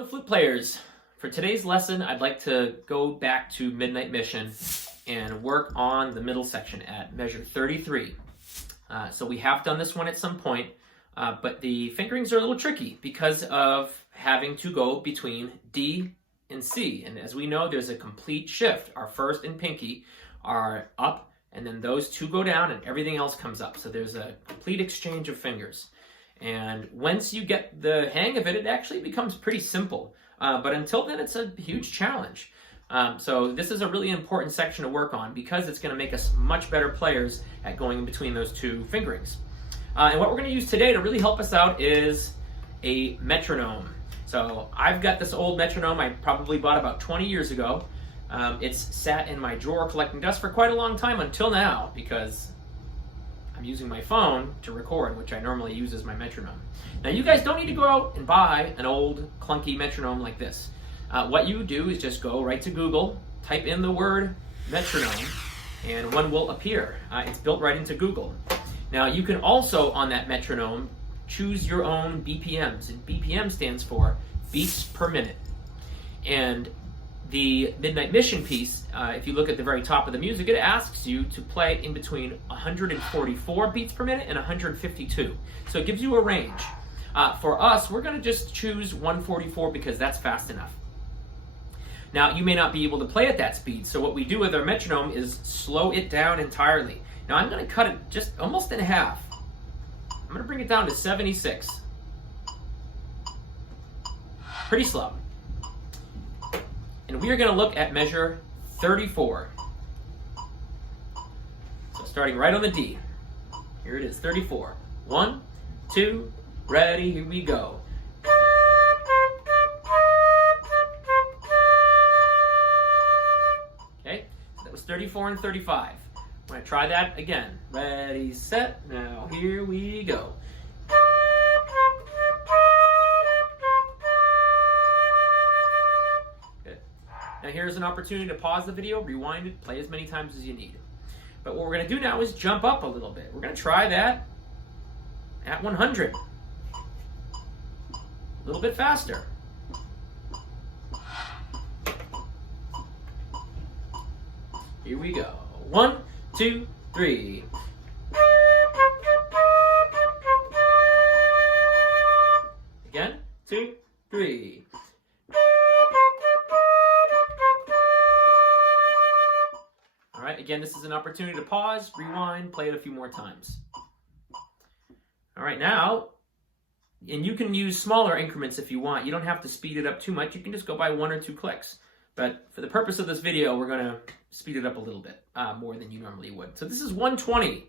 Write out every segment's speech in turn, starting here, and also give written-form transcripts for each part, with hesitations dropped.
Hello, flute players. For today's lesson, I'd like to go back to Midnight Mission and work on the middle section at measure 33. So we have done this one at some point, but the fingerings are a little tricky because of having to go between D and C. And as we know, there's a complete shift. Our first and pinky are up, and then those two go down, and everything else comes up. So there's a complete exchange of fingers. And once you get the hang of it, it actually becomes pretty simple. But until then, it's a huge challenge. So this is a really important section to work on because it's going to make us much better players at going in between those two fingerings. And what we're going to use today to really help us out is a metronome. So I've got this old metronome I probably bought about 20 years ago. It's sat in my drawer collecting dust for quite a long time until now because I'm using my phone to record, which I normally use as my metronome. Now, you guys don't need to go out and buy an old clunky metronome like this. What you do is just go right to Google, type in the word metronome, and one will appear. It's built right into Google. Now, you can also, on that metronome, choose your own BPMs, and BPM stands for beats per minute. And the Midnight Mission piece, if you look at the very top of the music, it asks you to play in between 144 beats per minute and 152. So it gives you a range. For us, we're going to just choose 144 because that's fast enough. Now, you may not be able to play at that speed, so what we do with our metronome is slow it down entirely. Now, I'm going to cut it just almost in half. I'm going to bring it down to 76. Pretty slow. And we are going to look at measure 34. So starting right on the D. Here it is, 34. 1, 2, ready, here we go. Okay, so that was 34 and 35. I'm going to try that again. Ready, set, now here we go. Now here's an opportunity to pause the video, rewind it, play as many times as you need. But what we're going to do now is jump up a little bit. We're going to try that at 100. A little bit faster. Here we go. 1, 2, 3. Again, 2, 3. All right, again, this is an opportunity to pause, rewind, play it a few more times. All right, now, and you can use smaller increments if you want. You don't have to speed it up too much. You can just go by 1 or 2 clicks. But for the purpose of this video, we're going to speed it up a little bit, more than you normally would. So this is 120.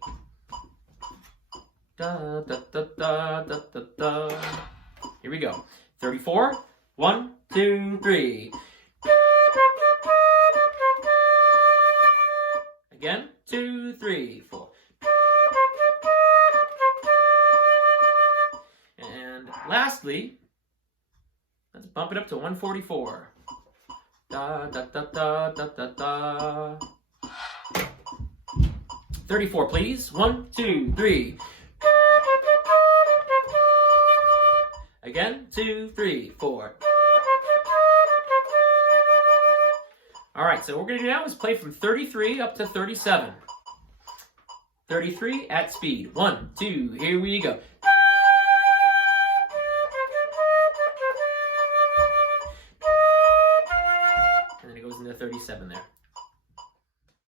Da, da, da, da, da, da, da. Here we go. 34. 1, 2, 3. Again, 2, 3, 4. And lastly, let's bump it up to 144. Da, da, da, da, da, da, da. 34, please. 1, 2, 3. Again, 2, 3, 4. All right, so what we're going to do now is play from 33 up to 37. 33 at speed. 1, 2, here we go. And then it goes into 37 there.